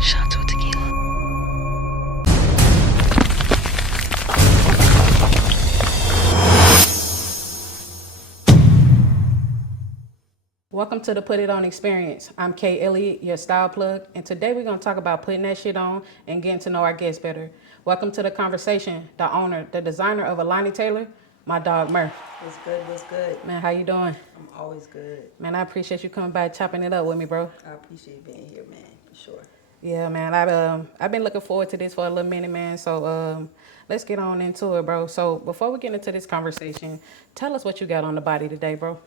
Shot to tequila. Welcome to the Put It On Experience. I'm Kay Elliott, your style plug, and today we're going to talk about putting that shit on and getting to know our guests better. Welcome to the conversation, the owner, the designer of Alani Taylor, my dog Murph. What's good? What's good? Man, how you doing? I'm always good. Man, I appreciate you coming by chopping it up with me, bro. I appreciate being here, man, for sure. Yeah, man, I've been looking forward to this for a little minute, man. So let's get on into it, bro. So before we get into this conversation, tell us what you got on the body today, bro.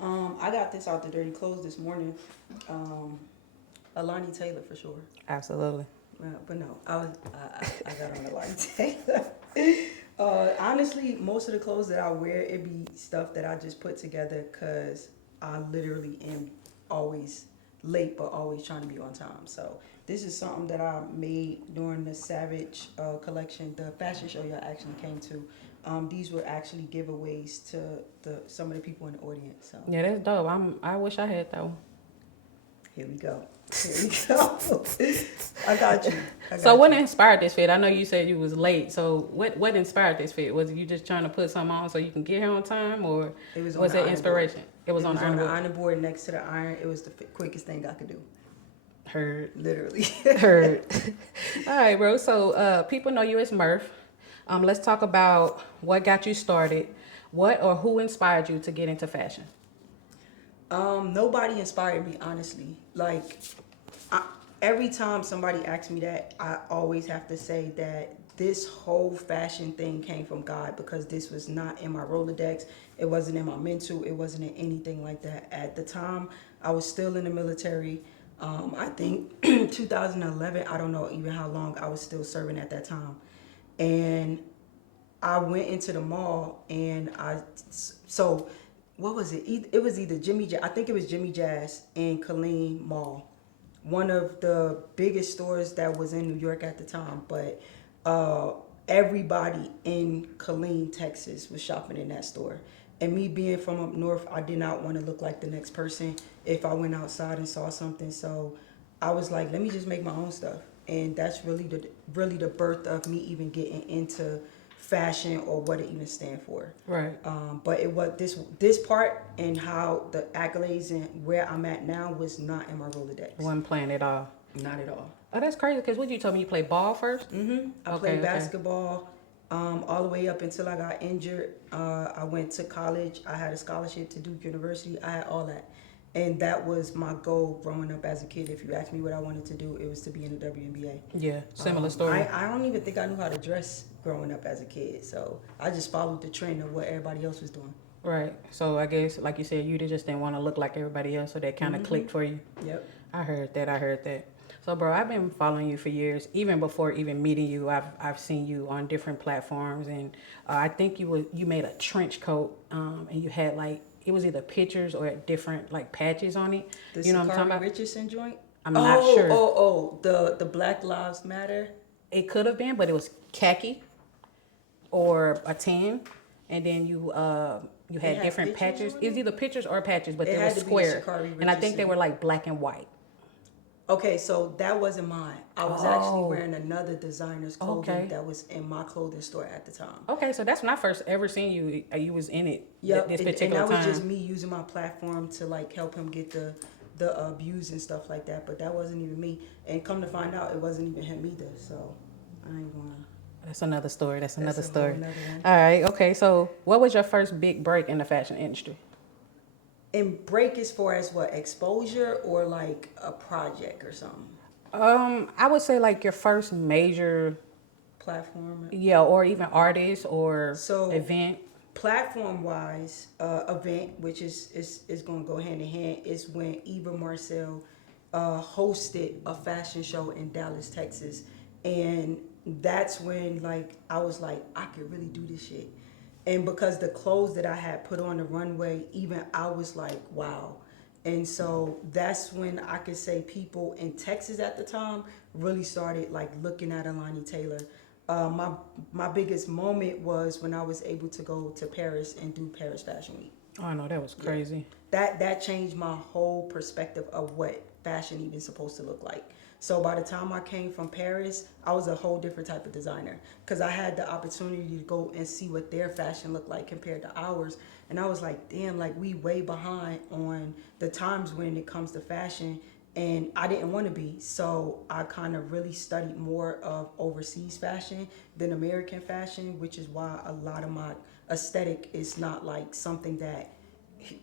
I got this out the dirty clothes this morning. Alani Taylor for sure. Absolutely. But no, I got on Alani Taylor. Honestly, most of the clothes that I wear, it be stuff that I just put together because I literally am always late, but always trying to be on time. So this is something that I made during the Savage collection, the fashion show y'all actually came to. These were actually giveaways to some of the people in the audience. So Yeah, that's dope. I wish I had that one. here we go. Here we go. I got you. So what inspired this fit? I know you said you was late. So what inspired this fit? Was it you just trying to put something on so you can get here on time, or was it inspiration? It was on the iron board next to the iron. It was the quickest thing I could do. Heard. Literally. Heard. All right, bro. So people know you as Murph. Let's talk about what got you started. What or who inspired you to get into fashion? Nobody inspired me, honestly. Like, every time somebody asks me that, I always have to say that this whole fashion thing came from God, because this was not in my Rolodex. It wasn't in my mental. It wasn't in anything like that. At the time, I was still in the military. I think 2011, I don't know even how long I was still serving at that time. And I went into the mall and so what was it? It was either I think it was Jimmy Jazz in Killeen Mall, one of the biggest stores that was in New York at the time. But everybody in Killeen, Texas was shopping in that store. And me being from up north, I did not want to look like the next person if I went outside and saw something. So I was like, let me just make my own stuff. And that's really the birth of me even getting into fashion or what it even stand for. Right. But it was this part and how the accolades and where I'm at now was not in my Rolodex. Wasn't playing at all. Not at all. Oh, that's crazy. Because what you told me, you played ball first. I played basketball all the way up until I got injured. I went to college. I had a scholarship to Duke University. I had all that. And that was my goal growing up as a kid. If you asked me what I wanted to do, it was to be in the WNBA. Yeah, similar story. I don't even think I knew how to dress growing up as a kid. So I just followed the trend of what everybody else was doing. Right. So I guess, like you said, you just didn't want to look like everybody else, so that kind of clicked for you. Yep. I heard that. So, bro, I've been following you for years. Even before even meeting you, I've seen you on different platforms, and I think you made a trench coat, and you had like, it was either pictures or different like patches on it. You know what I'm talking about? Richardson joint? I'm not sure. The Black Lives Matter. It could have been, but it was khaki or a tan, and then you had different patches. It was either pictures or patches, but they were square, and I think they were like black and white. Okay, so that wasn't mine. I was actually wearing another designer's clothing that was in my clothing store at the time. Okay, so that's when I first ever seen you. You was in it. Yep, this and particular that was time. just me using my platform to like help him get the views and stuff like that. But that wasn't even me. And come to find out, it wasn't even him either. So I ain't gonna. That's another story. That's another one. All right. Okay. So, what was your first big break in the fashion industry? And break as far as what, exposure or like a project or something? I would say like your first major platform. Yeah, or even artist or event. Platform wise, event, which is going to go hand in hand, is when Eva Marcel hosted a fashion show in Dallas, Texas, and that's when like I was like, I could really do this shit. And because the clothes that I had put on the runway, even I was like, wow. And so that's when I could say people in Texas at the time really started like looking at Alani Taylor. My biggest moment was when I was able to go to Paris and do Paris Fashion Week. Oh no, that was crazy. That changed my whole perspective of what fashion even supposed to look like. So by the time I came from Paris, I was a whole different type of designer because I had the opportunity to go and see what their fashion looked like compared to ours. And I was like, damn, like we way behind on the times when it comes to fashion. And I didn't want to be. So I kind of really studied more of overseas fashion than American fashion, which is why a lot of my aesthetic is not like something that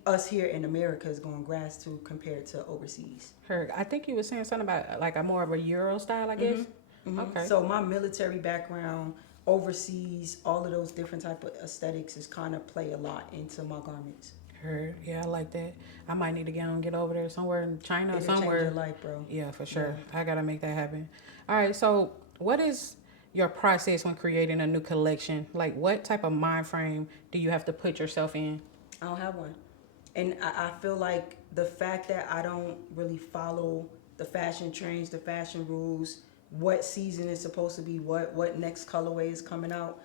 us here in America is going grass to compared to overseas. Heard. I think you were saying something about like a more of a Euro style, I guess. Okay. So my military background, overseas, all of those different type of aesthetics is kind of play a lot into my garments. Heard. Yeah, I like that. I might need to get over there somewhere in China or It'll change somewhere. your life, bro. Yeah, for sure. I gotta make that happen. All right. So, what is your process when creating a new collection? Like, what type of mind frame do you have to put yourself in? I don't have one. And I feel like the fact that I don't really follow the fashion trends, the fashion rules, what season is supposed to be what next colorway is coming out,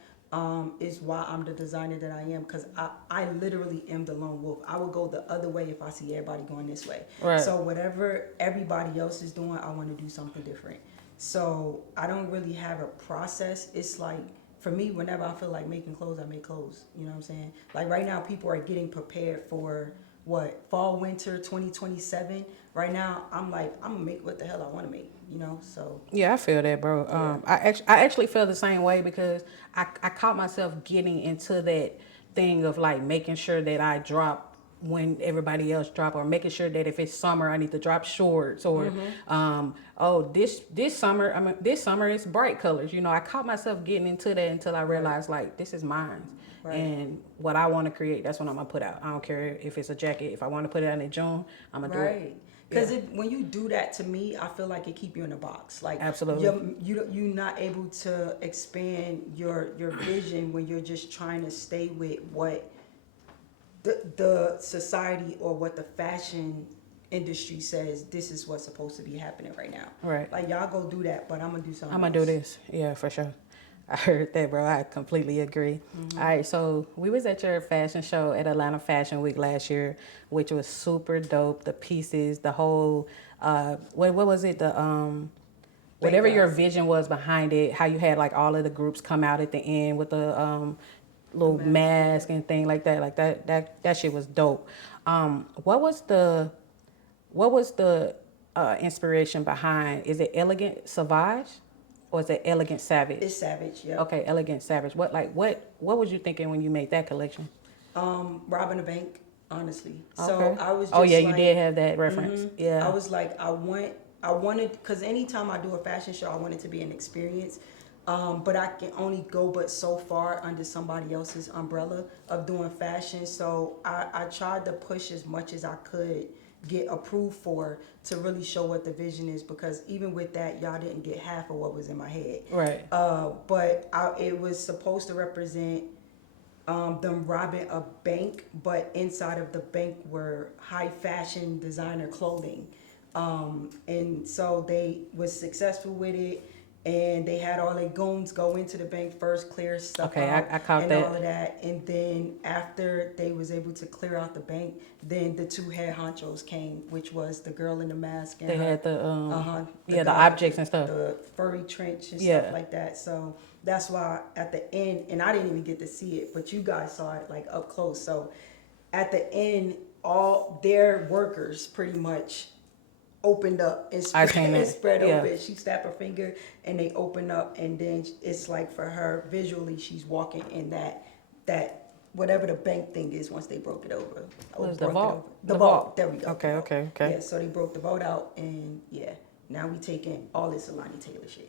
is why I'm the designer that I am. Because I literally am the lone wolf. I would go the other way if I see everybody going this way. Right. So whatever everybody else is doing, I want to do something different. So I don't really have a process. It's like, for me, whenever I feel like making clothes, I make clothes. You know what I'm saying? Like right now, people are getting prepared for fall, winter 2027. Right now, I'm like, I'm gonna make what the hell I want to make. You know, so Yeah, I feel that, bro. I actually feel the same way because I caught myself getting into that thing of like making sure that I drop when everybody else drop, or making sure that if it's summer I need to drop shorts, or this summer it's bright colors. You know, I caught myself getting into that until I realized like this is mine. Right. And what I want to create, that's what I'm gonna put out. I don't care if it's a jacket. If I want to put it out in June, I'm gonna do it. right. Because when you do that, to me, I feel like it keep you in a box. Like Absolutely. you're not able to expand your vision when you're just trying to stay with what the society or what the fashion industry says this is what's supposed to be happening right now. Right. Like y'all go do that, but I'm gonna do something. I'm gonna do this. Yeah, for sure. I heard that, bro. I completely agree. All right, so we was at your fashion show at Atlanta Fashion Week last year, which was super dope. The pieces, the whole, what was it? The whatever your vision was behind it. How you had like all of the groups come out at the end with the little mask and thing like that. Like that shit was dope. What was the inspiration behind? Is it Elegant Savage? Or is it Elegant Savage? It's Savage, yeah. Okay, Elegant Savage. What was you thinking when you made that collection? Robbing a bank, honestly. Okay. So I was just you like, did have that reference. Yeah. I was like, I wanted, because anytime I do a fashion show, I want it to be an experience. But I can only go but so far under somebody else's umbrella of doing fashion. So I tried to push as much as I could get approved for to really show what the vision is, because even with that, y'all didn't get half of what was in my head. Right. But it was supposed to represent them robbing a bank, but inside of the bank were high fashion designer clothing. And so they was successful with it, and they had all their goons go into the bank first, clear stuff Okay, out I caught and that. all of that. And then after they was able to clear out the bank, then the two head honchos came, which was the girl in the mask and They her, had the the guy, objects and stuff. the furry trench and Yeah. stuff like that. So that's why at the end, and I didn't even get to see it, but you guys saw it like up close. So at the end, all their workers pretty much opened up and spread open. She snapped her finger and they open up, and then it's like for her visually, she's walking in that whatever the bank thing is once they broke it over. What was the vault? The vault. There we go. Okay. Yeah, so they broke the vault out, and now we taking all this Alani Taylor shit.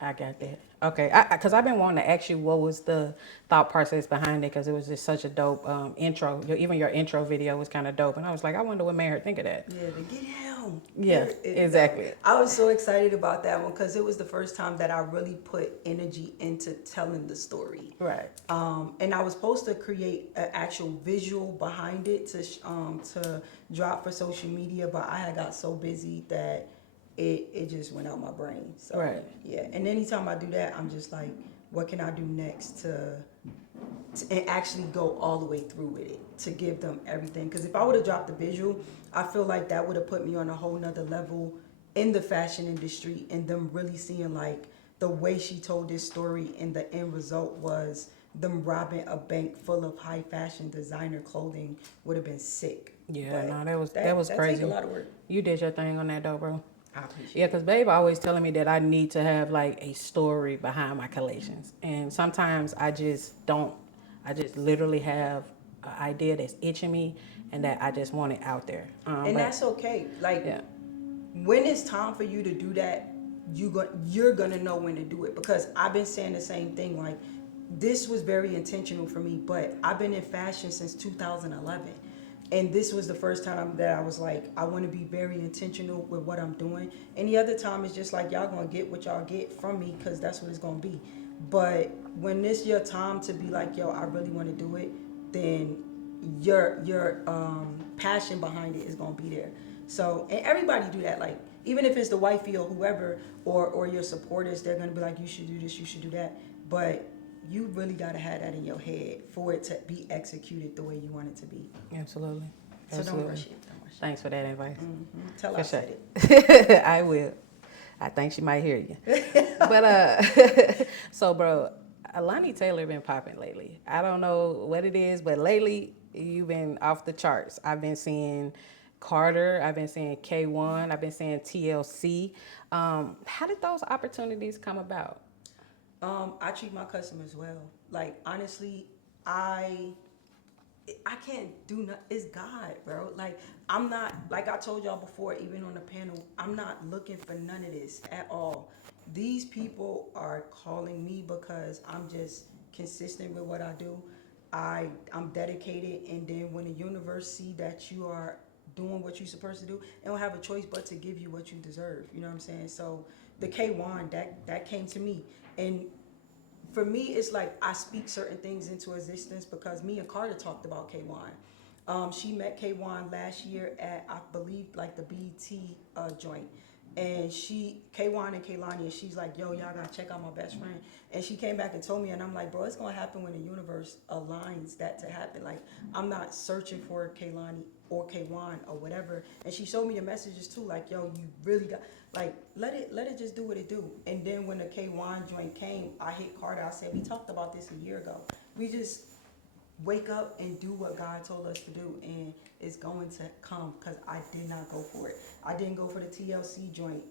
I got that. Okay, because I've been wanting to ask you what was the thought process behind it, because it was just such a dope intro. Even your intro video was kind of dope, and I was like, I wonder what made her think of that. Yeah, to get him. Yeah, exactly. I was so excited about that one because it was the first time that I really put energy into telling the story. Right. And I was supposed to create an actual visual behind it to drop for social media, but I had got so busy that it just went out my brain. So right. yeah. And anytime I do that, I'm just like, what can I do next and actually go all the way through with it to give them everything. Because if I would have dropped the visual, I feel like that would have put me on a whole nother level in the fashion industry, and them really seeing like the way she told this story and the end result was them robbing a bank full of high fashion designer clothing would have been sick. Yeah, But no, that was crazy. Take a lot of work. You did your thing on that though, bro. I appreciate Yeah, it. because Babe always telling me that I need to have like a story behind my collections. And sometimes I just don't. I just literally have an idea that's itching me and that I just want it out there. And that's okay. Like, yeah. when it's time for you to do that, you're gonna know when to do it. Because I've been saying the same thing. Like, this was very intentional for me, but I've been in fashion since 2011. And this was the first time that I was like, I want to be very intentional with what I'm doing. Any other time, it's just like, y'all gonna get what y'all get from me because that's what it's gonna be. But when it's your time to be like, yo, I really want to do it, then your passion behind it is gonna be there. So, and everybody do that. Like, even if it's the wifey or whoever, or your supporters, they're gonna be like, you should do this, you should do that. But you really gotta have that in your head for it to be executed the way you want it to be. Absolutely. So don't rush it. Thanks for that advice. Mm-hmm. Tell her I said it. I will. I think she might hear you. But so bro, Alani Taylor been popping lately. I don't know what it is, but lately you've been off the charts. I've been seeing Carter, I've been seeing K1, I've been seeing TLC. How did those opportunities come about? I treat my customers well. Like, honestly, I can't do nothing. It's God, bro. Like, I'm not, like I told y'all before, even on the panel, I'm not looking for none of this at all. These people are calling me because I'm just consistent with what I do. I'm dedicated, and then when the universe see that you are doing what you're supposed to do, they don't have a choice but to give you what you deserve. You know what I'm saying? So the K1, that came to me. And for me, it's like I speak certain things into existence because me and Carter talked about K1. She met K1 last year at, I believe, like the BET joint. And K1 and Kaylani, and she's like, yo, y'all gotta check out my best friend. And she came back and told me, and I'm like, bro, it's gonna happen when the universe aligns that to happen. Like, I'm not searching for Kaylani or K1 or whatever. And she showed me the messages too, like, yo, you really got, like, let it just do what it do. And then when the K1 joint came, I hit Carter. I said, we talked about this a year ago. We just wake up and do what God told us to do, and it's going to come, because I did not go for it. I didn't go for the TLC joint.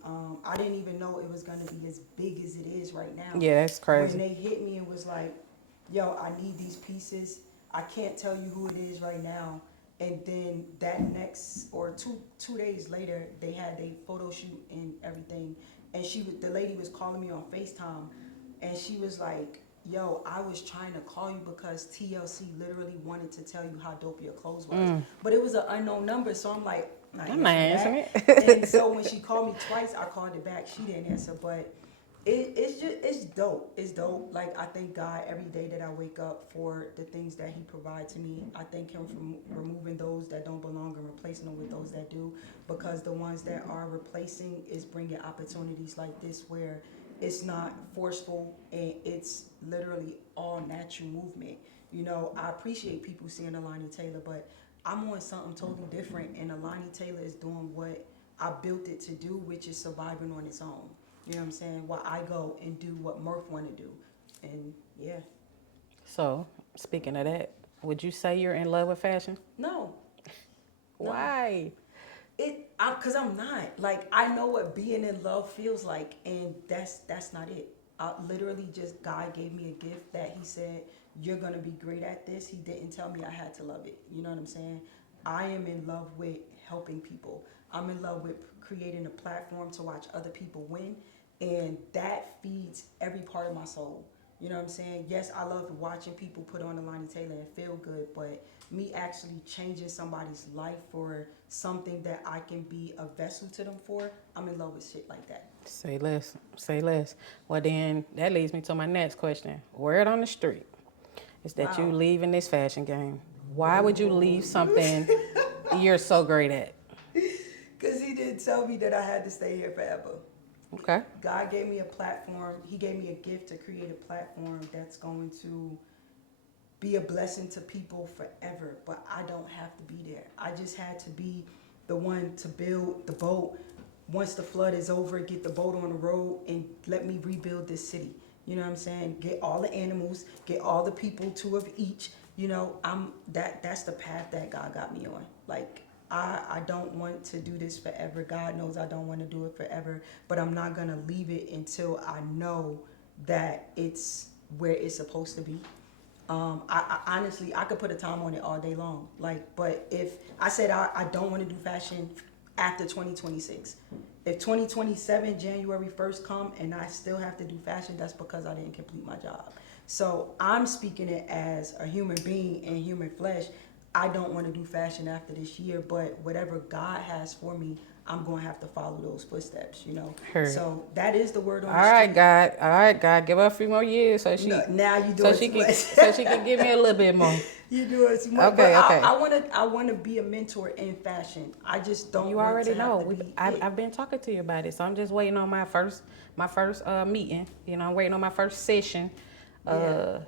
I didn't even know it was going to be as big as it is right now. Yeah, that's crazy. When they hit me and was like, yo, I need these pieces. I can't tell you who it is right now. And then that next, or two days later, they had a photo shoot and everything. And the lady was calling me on FaceTime, and she was like, yo, I was trying to call you because TLC literally wanted to tell you how dope your clothes was. But it was an unknown number, so I'm like, I'm not answering it. And so when she called me twice, I called it back. She didn't answer, but it's dope. It's dope. Like, I thank God every day that I wake up for the things that He provides to me. I thank Him for removing those that don't belong and replacing them with those that do, because the ones that are replacing is bringing opportunities like this where it's not forceful and it's literally all natural movement. You know, I appreciate people seeing Alani Taylor, but I'm on something totally different, and Alani Taylor is doing what I built it to do, which is surviving on its own. You know what I'm saying? While I go and do what Murph want to do. And yeah. So, speaking of that, would you say you're in love with fashion? No. Why? Cause I'm not. Like, I know what being in love feels like, and that's not it. Literally, just God gave me a gift that He said, you're gonna be great at this. He didn't tell me I had to love it. You know what I'm saying? I am in love with helping people. I'm in love with creating a platform to watch other people win, and that feeds every part of my soul. You know what I'm saying? Yes, I love watching people put on Alani Taylor and feel good, but me actually changing somebody's life for something that I can be a vessel to them for, I'm in love with shit like that. Say less. Say less. Well, then that leads me to my next question. Word on the street is that you leaving this fashion game. Why would you leave something you're so great at? Because He didn't tell me that I had to stay here forever. Okay. God gave me a platform. He gave me a gift to create a platform that's going to be a blessing to people forever. But I don't have to be there. I just had to be the one to build the boat. Once the flood is over, get the boat on the road and let me rebuild this city. You know what I'm saying? Get all the animals, get all the people, two of each. You know, that's the path that God got me on. Like I don't want to do this forever. God knows I don't want to do it forever, but I'm not gonna leave it until I know that it's where it's supposed to be. I honestly, I could put a time on it all day long. Like, but if I said I don't want to do fashion after 2026, if 2027 January 1st come and I still have to do fashion, that's because I didn't complete my job. So I'm speaking it as a human being in human flesh. I don't want to do fashion after this year, but whatever God has for me, I'm going to have to follow those footsteps, you know. Heard. So that is the word on the All street. right, God. All right, God. Give her a few more years so she No, now you so doing she too can much. so she can give me a little bit more. You doing too much. Okay, But okay. I wanna be a mentor in fashion. I just don't You want already to have know. to be I've been talking to you about it, so I'm just waiting on my first meeting. You know, I'm waiting on my first session. Yeah.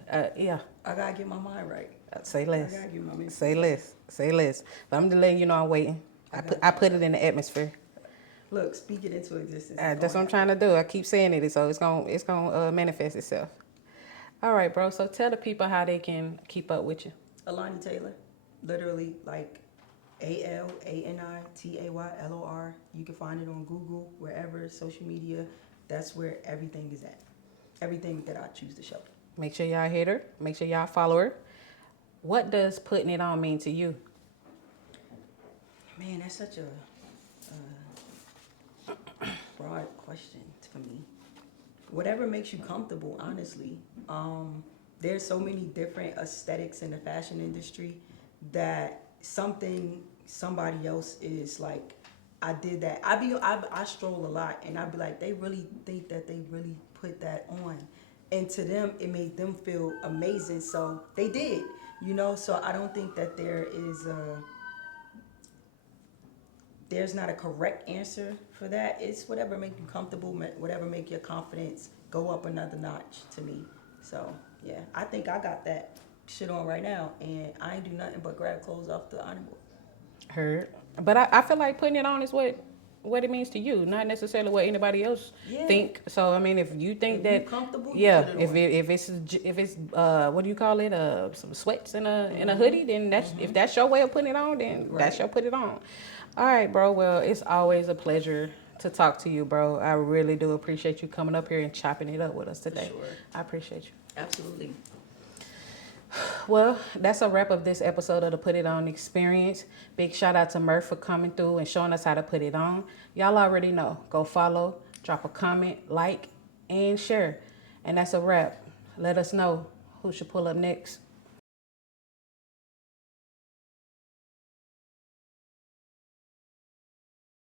I gotta get my mind right. Say less. I gotta get my mentor Say right. less. Say less. But I'm just letting you know I'm waiting. I put it in the atmosphere. Look, speak it into existence. That's what I'm trying to do. I keep saying it, so it's gonna manifest itself. All right, bro. So tell the people how they can keep up with you. Alani Taylor, literally like ALANITAYLOR. You can find it on Google, wherever, social media. That's where everything is at. Everything that I choose to show. Make sure y'all hit her. Make sure y'all follow her. What does putting it on mean to you? Man, that's such a broad question for me. Whatever makes you comfortable, honestly. There's so many different aesthetics in the fashion industry that somebody else is like, I did that. I stroll a lot and I'd be like, they really think that they really put that on. And to them, it made them feel amazing. So they did, you know? So I don't think that there's not a correct answer for that. It's whatever make you comfortable, whatever make your confidence go up another notch to me. So yeah, I think I got that shit on right now, and I ain't do nothing but grab clothes off the iron board. Heard. But I feel like putting it on is what it means to you, not necessarily what anybody else think. So I mean, if you think If that you comfortable, yeah, you put it on. if it's what do you call it? Some sweats and a hoodie, then if that's your way of putting it on, then that's your put it on. All right, bro. Well, it's always a pleasure to talk to you, bro. I really do appreciate you coming up here and chopping it up with us today. For sure. I appreciate you. Absolutely. Well, that's a wrap of this episode of the Put It On Experience. Big shout out to Murph for coming through and showing us how to put it on. Y'all already know. Go follow, drop a comment, like, and share. And that's a wrap. Let us know who should pull up next.